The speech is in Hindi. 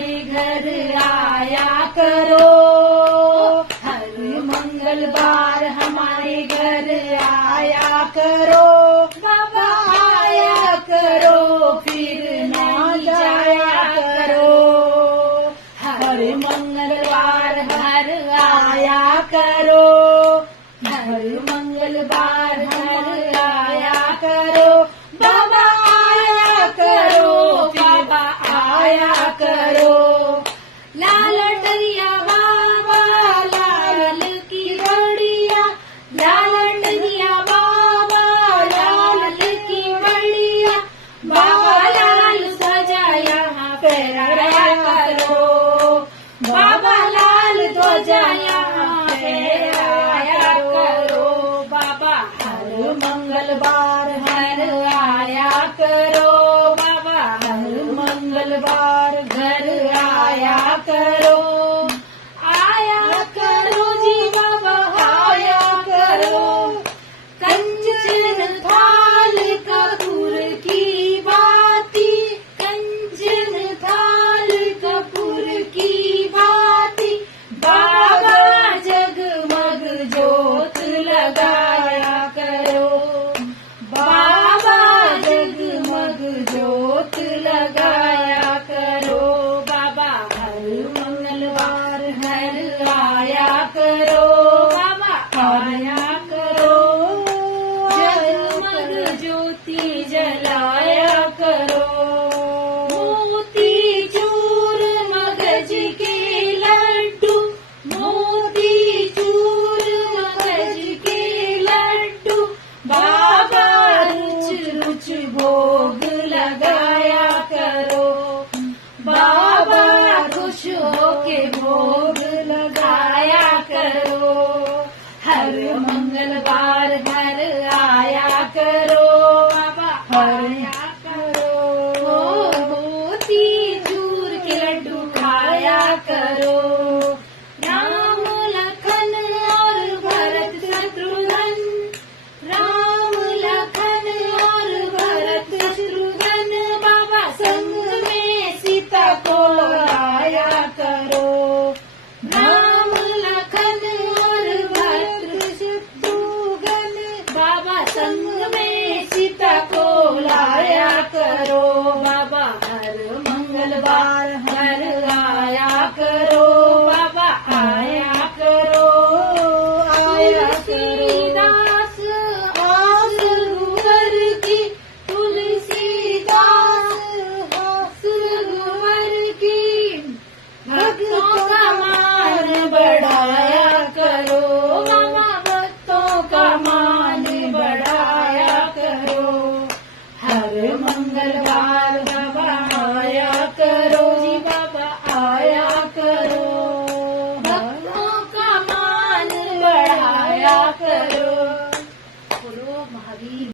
हमारे घर आया करो। हर मंगलवार हमारे घर आया करो। बाबा आया करो, फिर ना जाया करो। हर मंगलवार घर आया करो। हर मंगलवार घर आया करो। बाबा आया करो, बाबा आया करो। लाल टरिया बाबा लाल की बड़िया, लाल टरिया बाबा लाल की बड़िया। बाबा लाल ध्वजा यहाँ फहराया करो। बाबा लाल ध्वजा यहाँ फहराया करो। बाबा हर मंगलवार घर आया करो। बाबा हर मंगलवार घर आया करो। आया करो जी बाबा आया करो। कंचन थाल कपूर की बाती, कंचन थाल कपूर की बाती। बाबा जगमग जोत लगाया करो। बाबा जगमग जोत लगाया करो। बाबा हर मंगलवार घर आया करो। बाबा आया करो। जगमग ज्योति जलाया करो। मोती चूर मगज के लड्डू, मोती चूर मगज के लड्डू। बाबा रुच रुच भोग लगाया करो। बाबा खुश होके भोग लगाया करो। हर मंगलवार घर आया करो। बाबा आया करो। मोती चूर के लड्डू खाया करो। राम लखन और भरत शत्रुघ्न, राम लखन और भरत शत्रुघ्न। बाबा संग में सीता को लाया करो। राम लखन और भरत शत्रुघ्न। बाबा संग में सीता को लाया करो। बाबा हर मंगलवार घर आया करो। बाबा आया करो। आया तुलसीदास आस गुवर की, तुलसीदास आस गुवर की। भक्तों का मान बढ़ाया करो। बाबा भक्तों का मान बढ़ाया करो। हर मंगलवार बाबा आया करो जी। बाबा आया करो। भक्तों का मान बढ़ाया करो। बोलो महावीर।